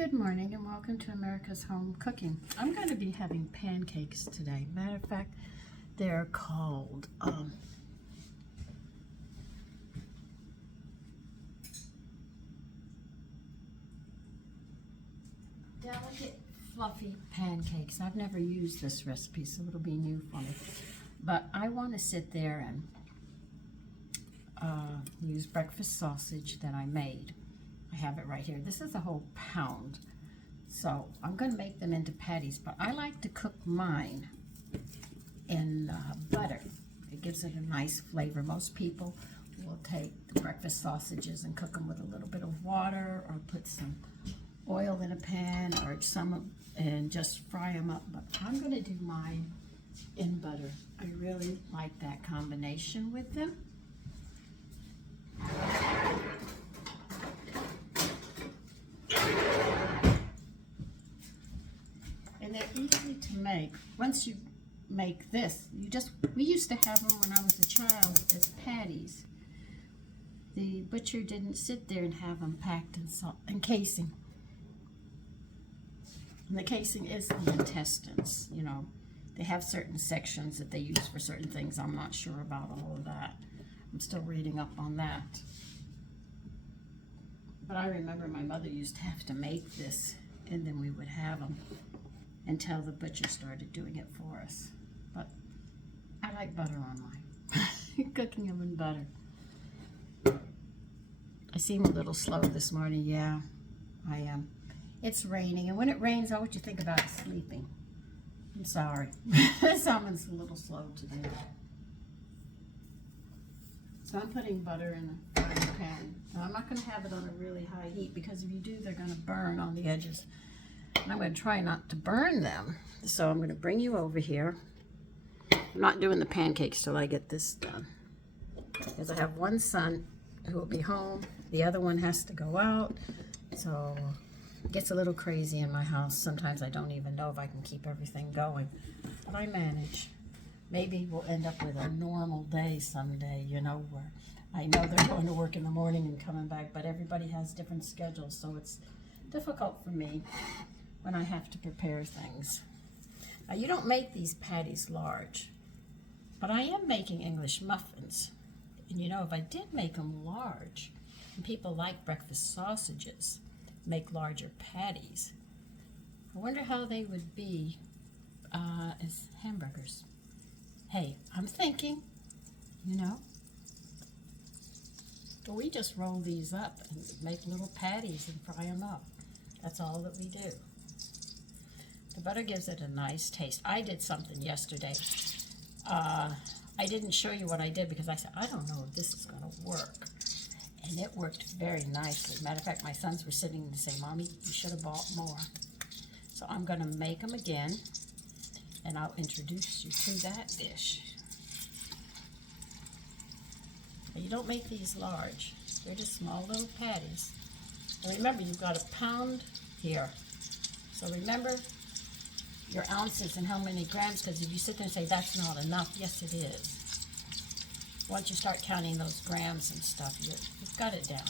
Good morning and welcome to America's Home Cooking. I'm going to be having pancakes today. Matter of fact, they're called delicate fluffy pancakes. I've never used this recipe, so it'll be new for me. But I want to sit there and use breakfast sausage that I made. I have it right here. This is a whole pound. So I'm going to make them into patties, but I like to cook mine in butter. It gives it a nice flavor. Most people will take the breakfast sausages and cook them with a little bit of water or put some oil in a pan or and just fry them up. But I'm going to do mine in butter. I really like that combination with them. And they're easy to make. Once you make this, we used to have them when I was a child as patties. The butcher didn't sit there and have them packed in salt and casing. And the casing is the intestines, you know. They have certain sections that they use for certain things. I'm not sure about all of that. I'm still reading up on that. But I remember my mother used to have to make this, and then we would have them until the butcher started doing it for us. But I like butter on mine. Cooking them in butter. I seem a little slow this morning. Yeah, I am. It's raining, and when it rains, I want you to think about sleeping. I'm sorry. Someone's a little slow today. So I'm putting butter in a frying pan. Now, I'm not going to have it on a really high heat because if you do, they're going to burn on the edges. And I'm going to try not to burn them. So I'm going to bring you over here. I'm not doing the pancakes till I get this done. Because I have one son who will be home. The other one has to go out. So it gets a little crazy in my house. Sometimes I don't even know if I can keep everything going. But I manage. Maybe we'll end up with a normal day someday, you know, where I know they're going to work in the morning and coming back, but everybody has different schedules, so it's difficult for me when I have to prepare things. Now, you don't make these patties large, but I am making English muffins. And you know, if I did make them large, and people like breakfast sausages, make larger patties, I wonder how they would be as hamburgers. Hey, I'm thinking, you know, but we just roll these up and make little patties and fry them up. That's all that we do. The butter gives it a nice taste. I did something yesterday. I didn't show you what I did because I said, I don't know if this is going to work. And it worked very nicely. Matter of fact, my sons were sitting and saying, Mommy, you should have bought more. So I'm going to make them again. And I'll introduce you to that dish. But you don't make these large. They're just small little patties. And remember, you've got a pound here. So remember your ounces and how many grams, because if you sit there and say that's not enough, yes it is. Once you start counting those grams and stuff, you've got it down.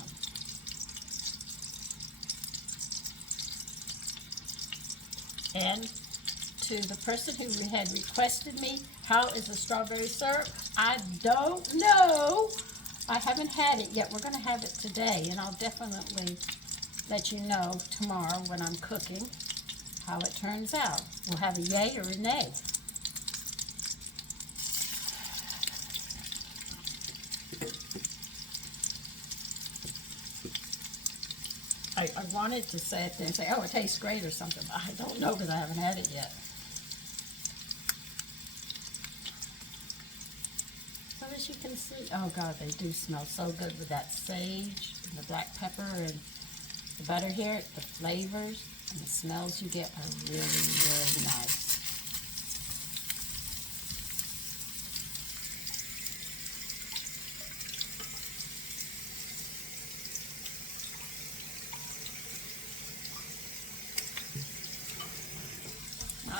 And to the person who had requested me, how is the strawberry syrup? I don't know. I haven't had it yet. We're going to have it today, and I'll definitely let you know tomorrow when I'm cooking how it turns out. We'll have a yay or a nay. I wanted to say it and say, oh, it tastes great or something, but I don't know because I haven't had it yet. So as you can see, oh God, they do smell so good with that sage and the black pepper and the butter here. The flavors and the smells you get are really, really nice.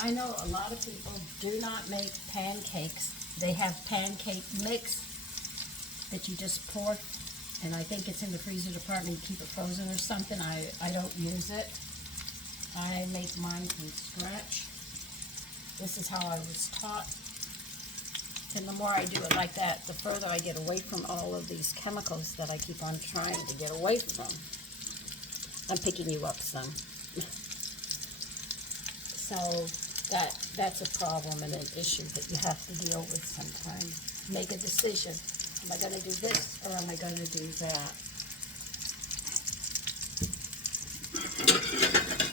I know a lot of people do not make pancakes. They have pancake mix that you just pour, and I think it's in the freezer department. You keep it frozen or something. I don't use it. I make mine from scratch. This is how I was taught. And the more I do it like that, the further I get away from all of these chemicals that I keep on trying to get away from. I'm picking you up some. So that's a problem and an issue that you have to deal with sometimes. Make a decision. Am I going to do this or am I going to do that?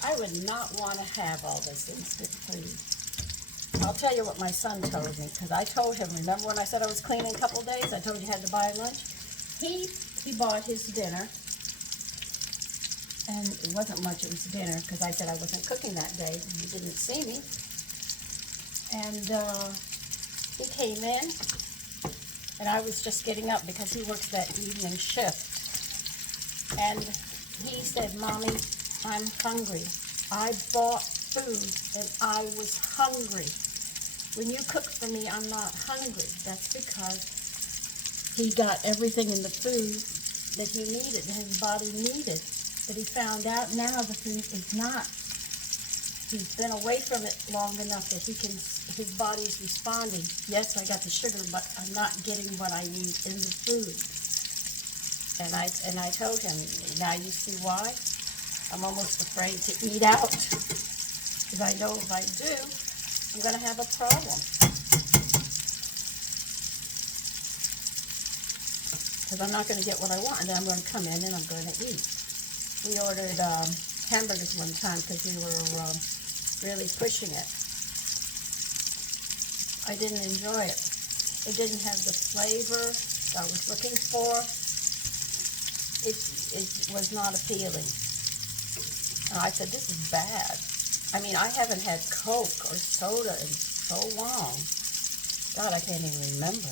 I would not want to have all this instant food. I'll tell you what my son told me, because I told him, remember when I said I was cleaning a couple days, I told you had to buy lunch? He bought his dinner, and it wasn't much, it was dinner, because I said I wasn't cooking that day. He didn't see me. And he came in, and I was just getting up because he works that evening shift. And he said, Mommy, I'm hungry. I bought food, and I was hungry. When you cook for me, I'm not hungry. That's because he got everything in the food that he needed, that his body needed. But he found out now the food is not. He's been away from it long enough that his body's responding. Yes, I got the sugar, but I'm not getting what I need in the food. And I told him, now you see why? I'm almost afraid to eat out. Because I know if I do, I'm going to have a problem. Because I'm not going to get what I want, and then I'm going to come in and I'm going to eat. We ordered hamburgers one time because we were really pushing it. I didn't enjoy it. It didn't have the flavor I was looking for. It was not appealing. And I said, this is bad. I mean, I haven't had Coke or soda in so long. God, I can't even remember.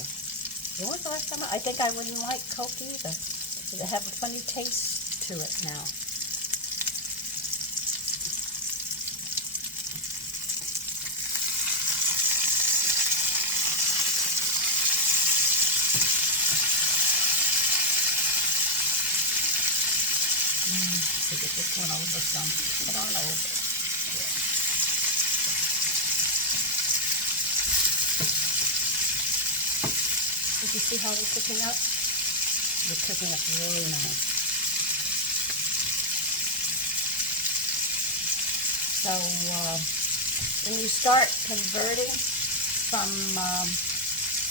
When was the last time? I think I wouldn't like Coke either. It have a funny taste to it now. To get this one over some. Put on over. Did you see how they're cooking up? They're cooking up really nice. So when you start converting from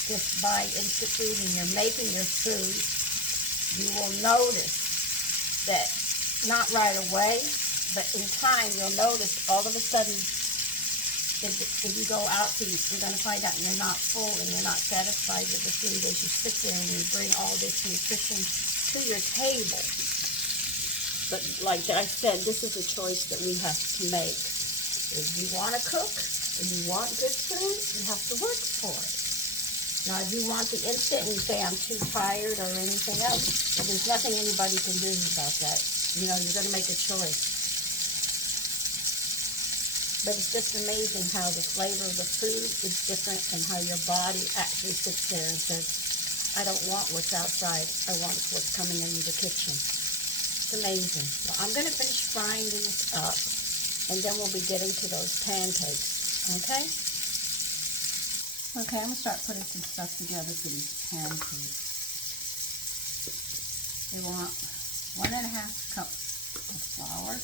just buying instant food and you're making your food, you will notice that, not right away, but in time you'll notice all of a sudden if you go out to eat, you're going to find out you're not full and you're not satisfied with the food as you sit there and you bring all this nutrition to your table. But like I said, this is a choice that we have to make. If you want to cook and you want good food, you have to work for it. Now, if you want the instant and you say, I'm too tired or anything else, well, there's nothing anybody can do about that. You know, you're going to make a choice. But it's just amazing how the flavor of the food is different and how your body actually sits there and says, I don't want what's outside. I want what's coming into the kitchen. It's amazing. Well, I'm going to finish frying these up, and then we'll be getting to those pancakes. Okay? Okay, I'm going to start putting some stuff together for these pancakes. We want 1.5 cups of flour.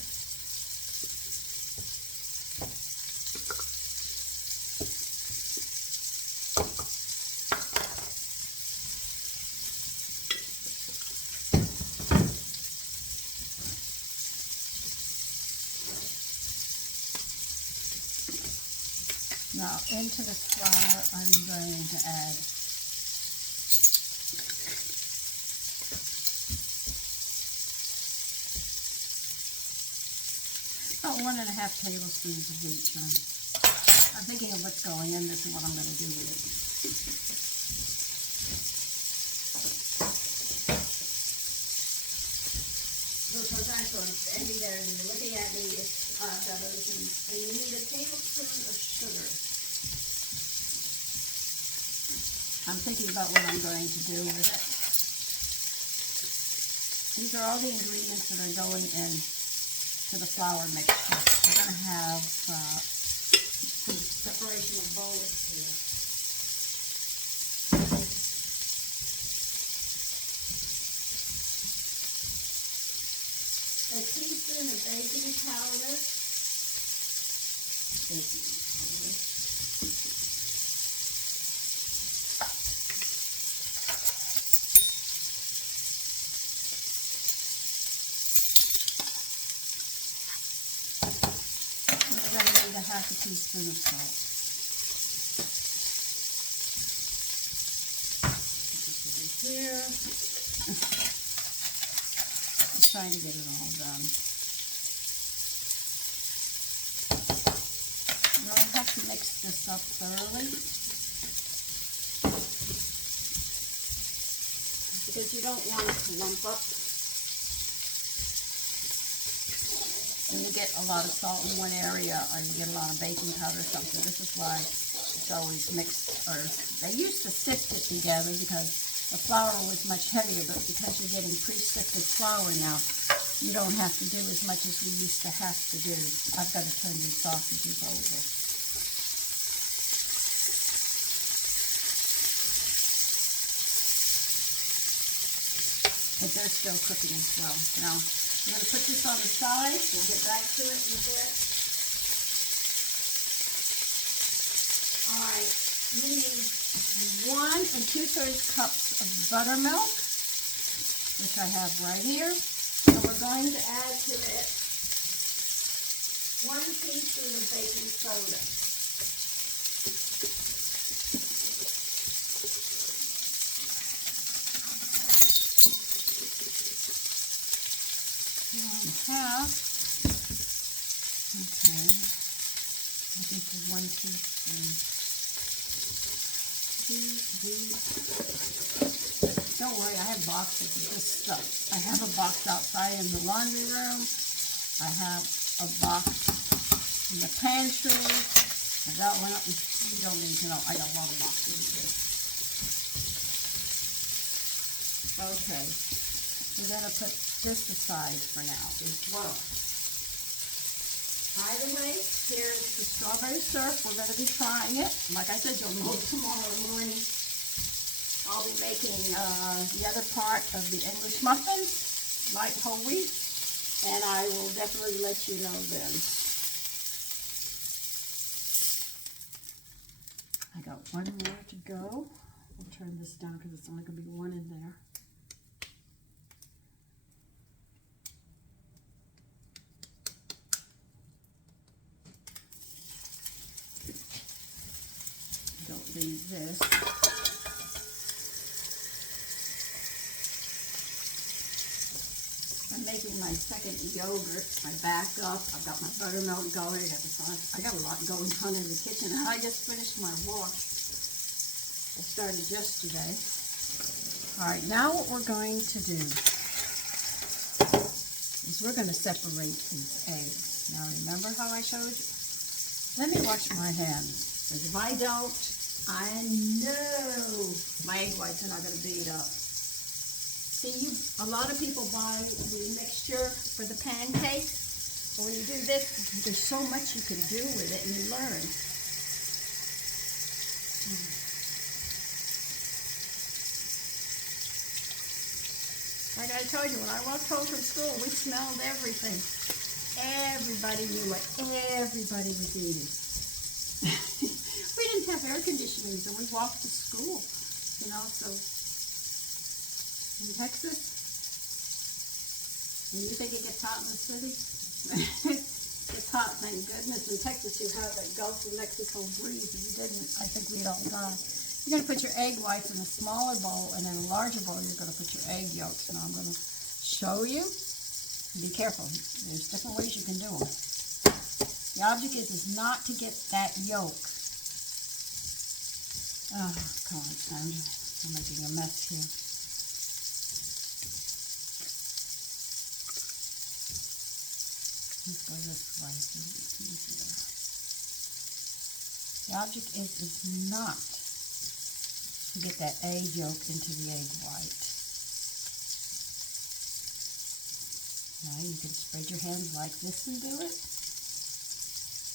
Now, into the flour, I'm going to add about 1.5 tablespoons of wheat germ. I'm thinking of what's going in this and what I'm going to do with it. So sometimes when I'm standing there and you're looking at me, it's got everything. And you need a tablespoon of sugar. I'm thinking about what I'm going to do with it. These are all the ingredients that are going in. to the flour mixture. We're going to have some separation of bolus here. A teaspoon of baking powder. We're going to need a half a teaspoon of salt. Put this over here. Just trying to get it all done. Now I have to mix this up thoroughly because you don't want it to lump up. And you get a lot of salt in one area, or you get a lot of baking powder or something. This is why it's always mixed. Or they used to sift it together because the flour was much heavier, but because you're getting pre-sifted flour now, you don't have to do as much as we used to have to do. I've got to turn these sausages over. But they're still cooking as well. Now, I'm going to put this on the side. We'll get back to it in a bit. All right, you need 1 2/3 cups of buttermilk, which I have right here. So we're going to add to it 1 teaspoon of baking soda. Half. Okay. Looking for 1 teaspoon. Don't worry, I have boxes of this stuff. I have a box outside in the laundry room. I have a box in the pantry. I got one up. You don't need to know. I got a lot of boxes of this. Okay. We're going to put this aside for now as well. By the way, here's the strawberry syrup. We're going to be trying it. Like I said, you'll know tomorrow morning. I'll be making the other part of the English muffins, light whole wheat, and I will definitely let you know then. I got 1 more to go. We'll turn this down because it's only going to be 1 in there. Don't leave this. I'm making my second yogurt. I back up. I've got my buttermilk going. I got a lot going on in the kitchen. And I just finished my wash. I started yesterday. All right, now what we're going to do is we're going to separate these eggs. Now remember how I showed you? Let me wash my hands. Because if I don't, I know my egg whites are not going to beat up. See, a lot of people buy the mixture for the pancakes, but when you do this, there's so much you can do with it, and you learn. Like I told you, when I walked home from school, we smelled everything. Everybody knew what everybody was eating. We didn't have air conditioning, so we walked to school, you know, so in Texas, and you think it gets hot in the city? It's hot, thank goodness. In Texas, you have that Gulf of Mexico breeze. If you didn't, I think we'd all die. You're going to put your egg whites in a smaller bowl, and in a larger bowl, you're going to put your egg yolks. Now, I'm going to show you. Be careful. There's different ways you can do them. The object is not to get that yolk. Oh, come on, Sandra. I'm making a mess here. Let's go this way. It's easier. The object is not to get that egg yolk into the egg white. Now you can spread your hands like this and do it.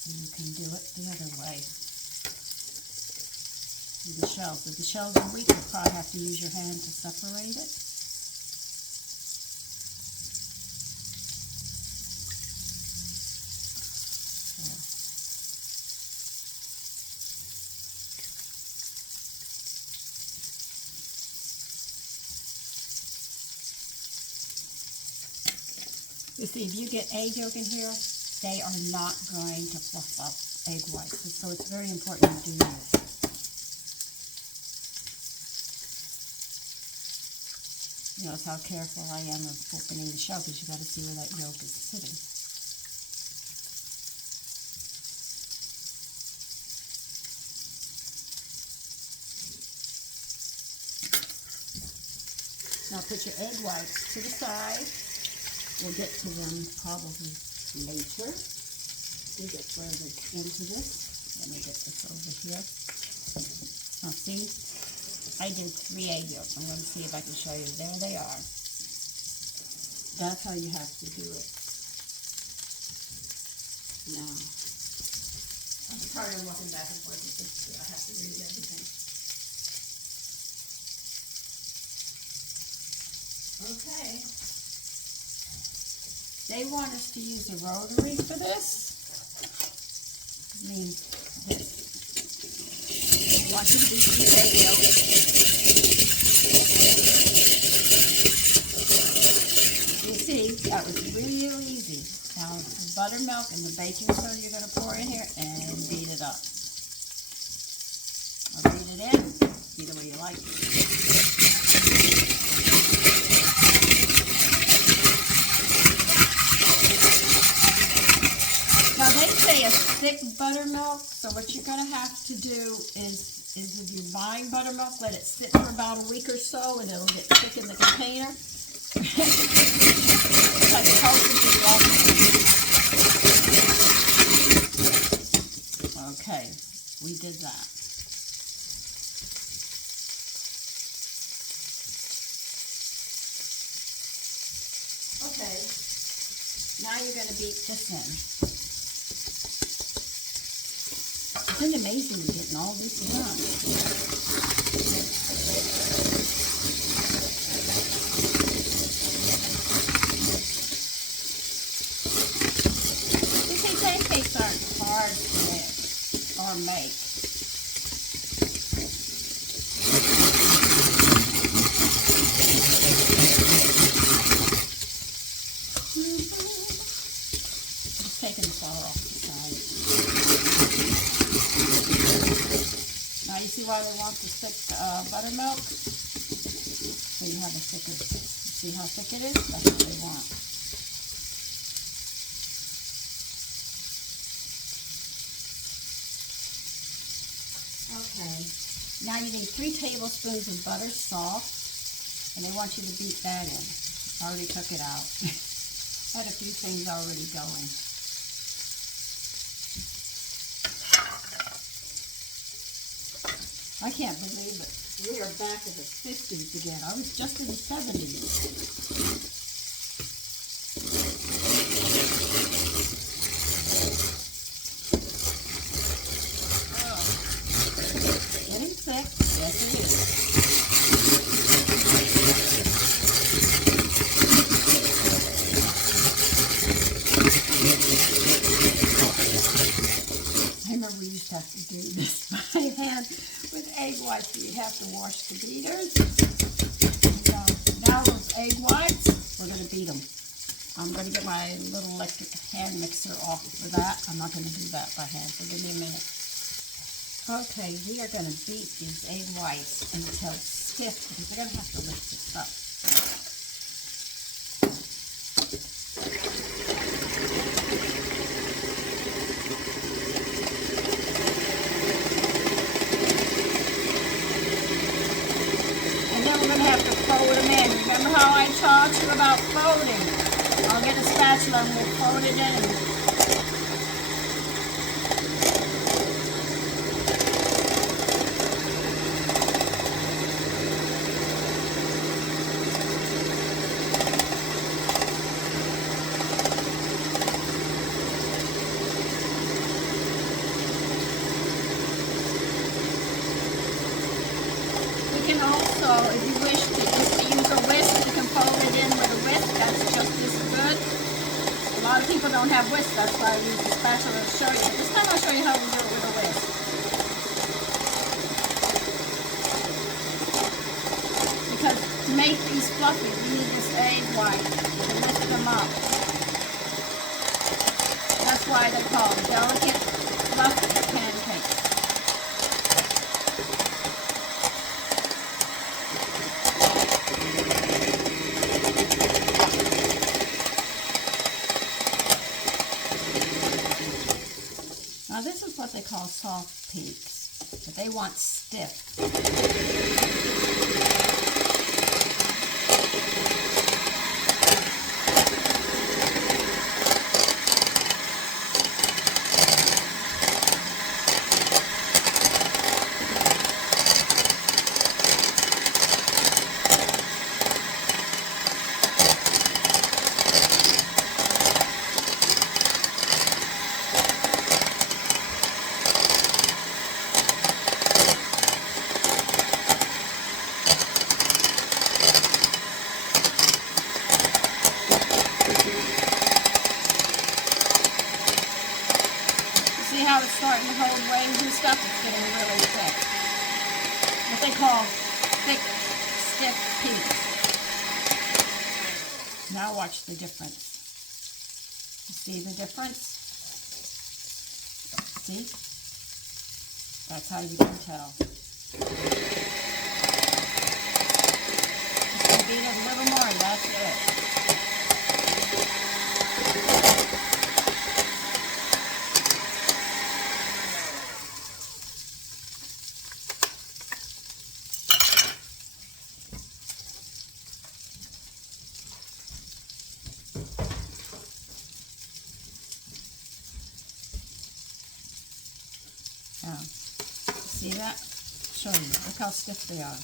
And you can do it the other way. With the shells. If the shells are weak, you'll probably have to use your hand to separate it. You see, if you get egg yolk in here, they are not going to fluff up egg whites. So it's very important to do this. Notice how careful I am of opening the shell because you got to see where that yolk is sitting. Now put your egg whites to the side. We'll get to them probably later. We get further into this. Let me get this over here. Now see, I did 3 egg yolks. I'm going to see if I can show you. There they are. That's how you have to do it. Now, I'm sorry I'm walking back and forth with this. I have to read everything. Okay. They want us to use a rotary for this. It means this. I want you to beat the egg yolk. You see, that was real easy. Now, the buttermilk and the baking soda you're going to pour in here and beat it up. Or beat it in, either way you like it. A thick buttermilk, so what you're going to have to do is if you're buying buttermilk, let it sit for about a week or so and it'll get thick in the container. Okay, we did that. Okay, now you're going to beat this in. It's amazing getting all this done. You see, pancakes aren't hard to mix or make. Just taking the flour off the side. Now you see why they want the thick buttermilk? So you have a thicker, see how thick it is? That's what they want. Okay, now you need 3 tablespoons of butter soft, and they want you to beat that in. I already took it out. I had a few things already going. I can't believe it. We are back in the 50s again. I was just in the 70s. Oh. Getting thick. Yes, it is. I remember we used to have to do this by hand. With egg whites, you have to wash the beaters. So now those egg whites, we're going to beat them. I'm going to get my little electric hand mixer off for that. I'm not going to do that by hand, so give me a minute. Okay, we are going to beat these egg whites until it's stiff because we're going to have to lift this up. Fold them in. Remember how I taught you about folding? I'll get a spatula and we'll fold it in. can also, if you wish to use a whisk, you can fold it in with a whisk. That's just as good. A lot of people don't have whisks, that's why I use a spatula to show you. But this time I'll show you how to do it with a whisk. Because to make these fluffy, you need this egg white to lift them up. That's why they're called delicate, fluffy pancakes. Now this is what they call soft peaks, but they want stiff. See how it's starting to hold wings and stuff? It's getting really thick. What they call thick, stiff peaks. Now watch the difference. You see the difference? See? That's how you can tell. Just beat it a little more and that's it. Now, see that? Show you. Look how stiff they are.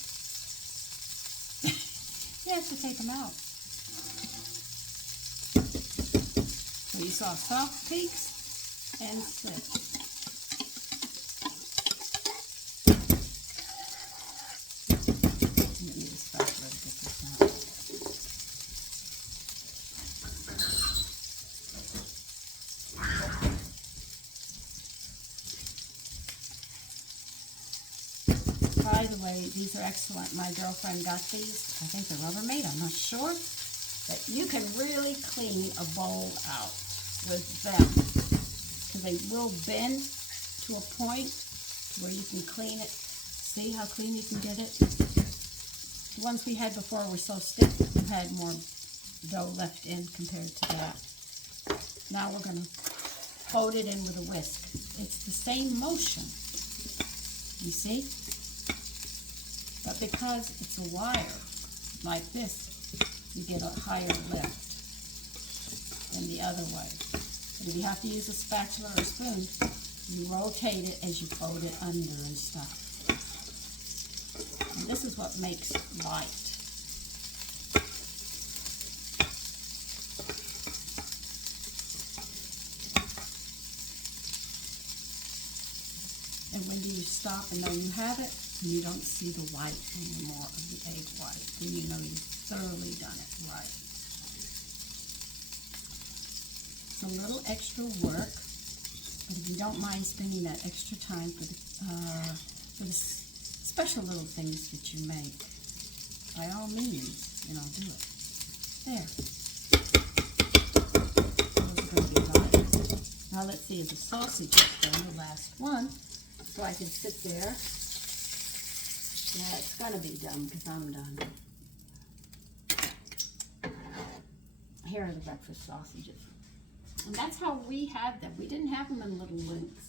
You have to take them out. So you saw soft peaks and stiff. Let me just start to get this out. By the way, these are excellent. My girlfriend got these. I think they're Rubbermaid, I'm not sure. But you can really clean a bowl out with them. Because they will bend to a point where you can clean it. See how clean you can get it? The ones we had before were so stiff, you had more dough left in compared to that. Now we're going to fold it in with a whisk. It's the same motion. You see? But because it's a wire, like this, you get a higher lift than the other way. But if you have to use a spatula or a spoon, you rotate it as you fold it under and stuff. And this is what makes light. And when you stop and know you have it, you don't see the white anymore of the egg white. Then you know you've thoroughly done it right. It's a little extra work, but if you don't mind spending that extra time for the special little things that you make, by all means, do it. There. Those are going to be done. Now let's see if the sausage is done, the last one, so I can sit there. Yeah, it's going to be done because I'm done. Here are the breakfast sausages. And that's how we had them. We didn't have them in little links.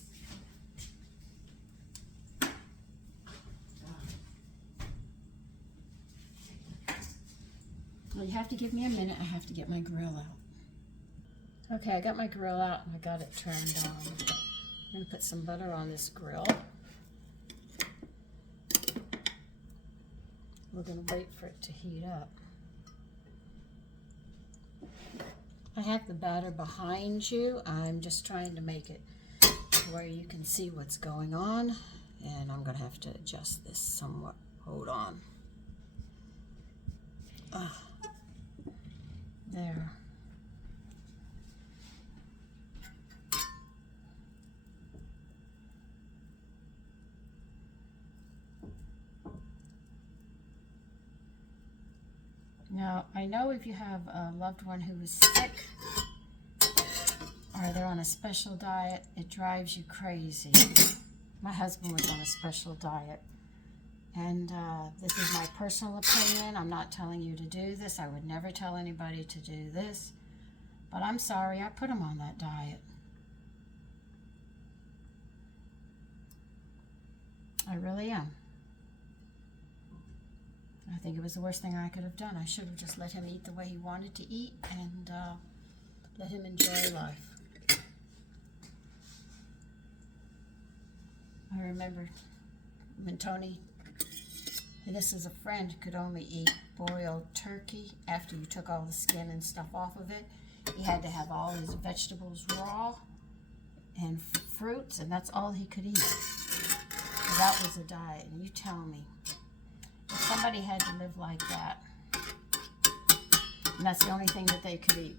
Well, you have to give me a minute. I have to get my grill out. Okay, I got my grill out and I got it turned on. I'm going to put some butter on this grill. We're going to wait for it to heat up. I have the batter behind you. I'm just trying to make it where you can see what's going on. And I'm going to have to adjust this somewhat Hold on. There. Now, I know if you have a loved one who is sick or they're on a special diet, it drives you crazy. My husband was on a special diet. And this is my personal opinion. I'm not telling you to do this. I would never tell anybody to do this. But I'm sorry, I put him on that diet. I really am. I think it was the worst thing I could have done. I should have just let him eat the way he wanted to eat and let him enjoy life. I remember when Tony, and this is a friend, could only eat boiled turkey after you took all the skin and stuff off of it. He had to have all his vegetables raw and fruits, and that's all he could eat. So that was a diet, and you tell me, if somebody had to live like that, and that's the only thing that they could eat,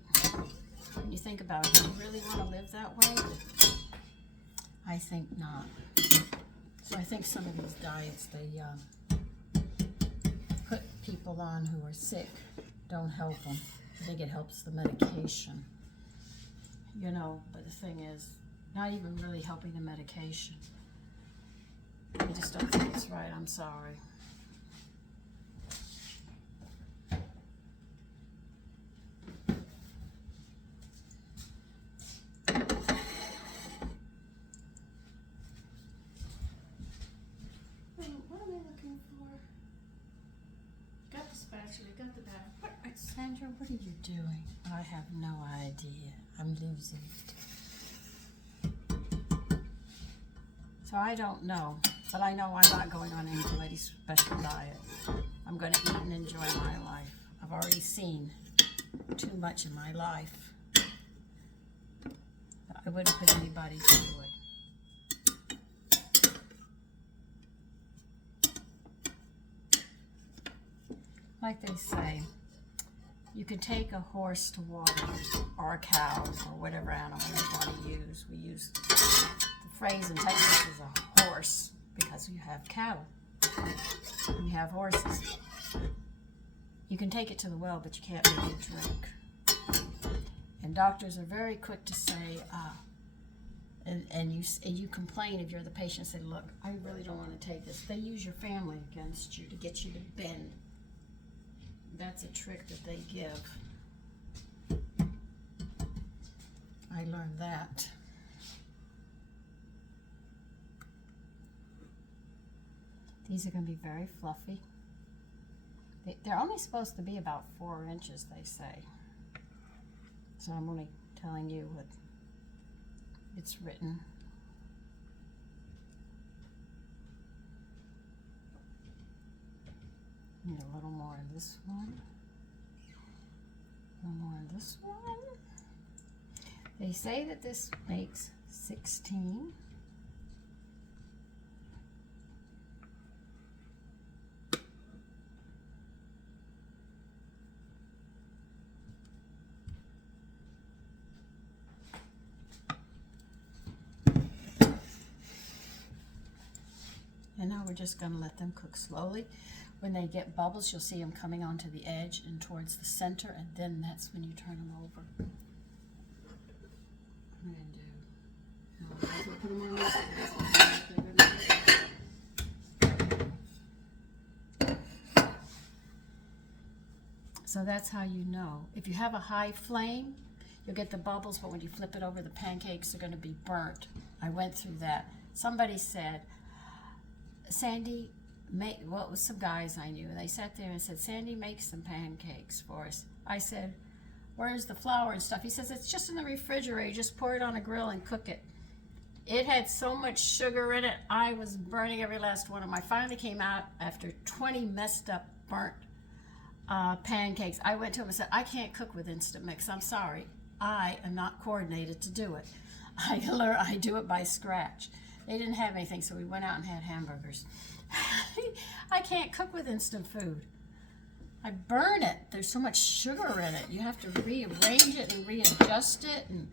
when you think about it, do you really want to live that way? I think not. So I think some of these diets they put people on who are sick don't help them. I think it helps the medication, you know, but the thing is, not even really helping the medication. I just don't think it's right. I'm sorry. Got the bag. Sandra, what are you doing? I have no idea. I'm losing it. So I don't know, but I know I'm not going on anybody's special diet. I'm going to eat and enjoy my life. I've already seen too much in my life. I wouldn't put anybody through it. Like they say, you can take a horse to water, or a cow, or whatever animal you want to use. We use the phrase in Texas is a horse because you have cattle and you have horses. You can take it to the well, but you can't make it drink. And doctors are very quick to say, and you complain if you're the patient, say, look, I really don't want to take this. They use your family against you to get you to bend. That's a trick that they give. I learned that. These are going to be very fluffy. They're only supposed to be about 4 inches, they say. So I'm only telling you what it's written. Need a little more in this one. A little more in this one. They say that this makes 16. And now we're just going to let them cook slowly. When they get bubbles, you'll see them coming onto the edge and towards the center, and then that's when you turn them over. I'm going to put them on this. So that's how you know. If you have a high flame, you'll get the bubbles, but when you flip it over, the pancakes are going to be burnt. I went through that. Somebody said, Sandy, what was some guys I knew, and they sat there and said, Sandy, make some pancakes for us. I said, where's the flour and stuff? He says, it's just in the refrigerator. Just pour it on a grill and cook it. It had so much sugar in it, I was burning every last one of them. I finally came out after 20 messed up, burnt pancakes. I went to him and said, I can't cook with Instant Mix. I'm sorry. I am not coordinated to do it. I do it by scratch. They didn't have anything, so we went out and had hamburgers. I can't cook with instant food. I burn it. There's so much sugar in it. You have to rearrange it and readjust it. And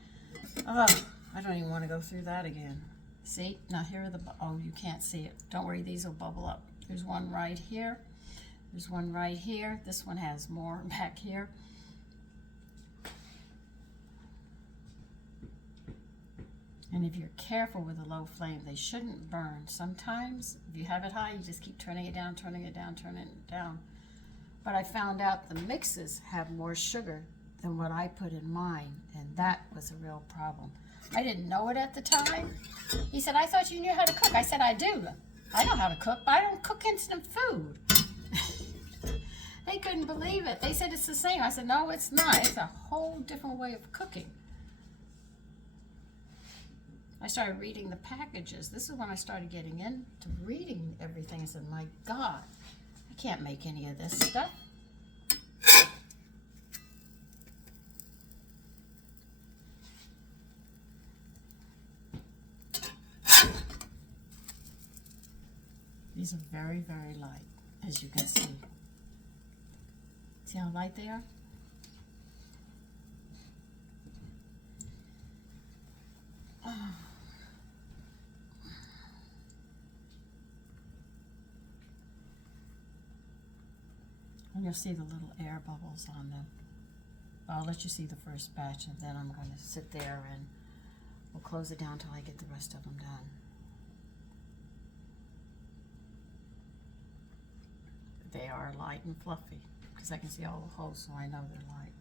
oh, I don't even want to go through that again. See? Now here are the, oh, you can't see it. Don't worry, these will bubble up. There's one right here. There's one right here. This one has more back here. And if you're careful with a low flame, they shouldn't burn. Sometimes, if you have it high, you just keep turning it down, turning it down, turning it down. But I found out the mixes have more sugar than what I put in mine, and that was a real problem. I didn't know it at the time. He said, I thought you knew how to cook. I said, I do. I know how to cook, but I don't cook instant food. They couldn't believe it. They said it's the same. I said, no, it's not. It's a whole different way of cooking. I started reading the packages. This is when I started getting into reading everything. I said, my God, I can't make any of this stuff. These are very, very light, as you can see. See how light they are? And you'll see the little air bubbles on them. I'll let you see the first batch, and then I'm going to sit there and we'll close it down until I get the rest of them done. They are light and fluffy because I can see all the holes, so I know they're light.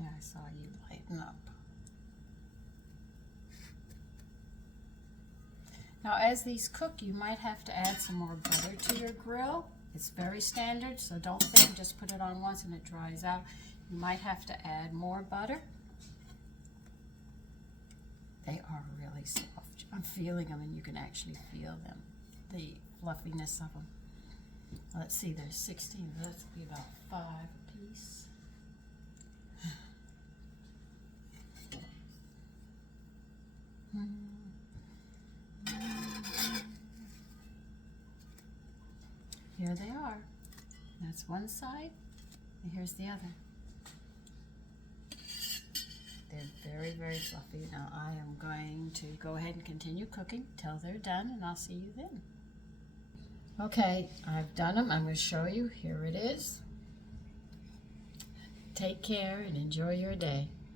Yeah, I saw you lighten up. Now, as these cook, you might have to add some more butter to your grill. It's very standard, so don't think just put it on once and it dries out. You might have to add more butter. They are really soft. I'm feeling them, and you can actually feel them, the fluffiness of them. Let's see, there's 16, but that's be about 5 a piece. Here they are. That's one side, and here's the other. They're very, very fluffy. Now I am going to go ahead and continue cooking till they're done, and I'll see you then. Okay, I've done them. I'm going to show you. Here it is. Take care and enjoy your day.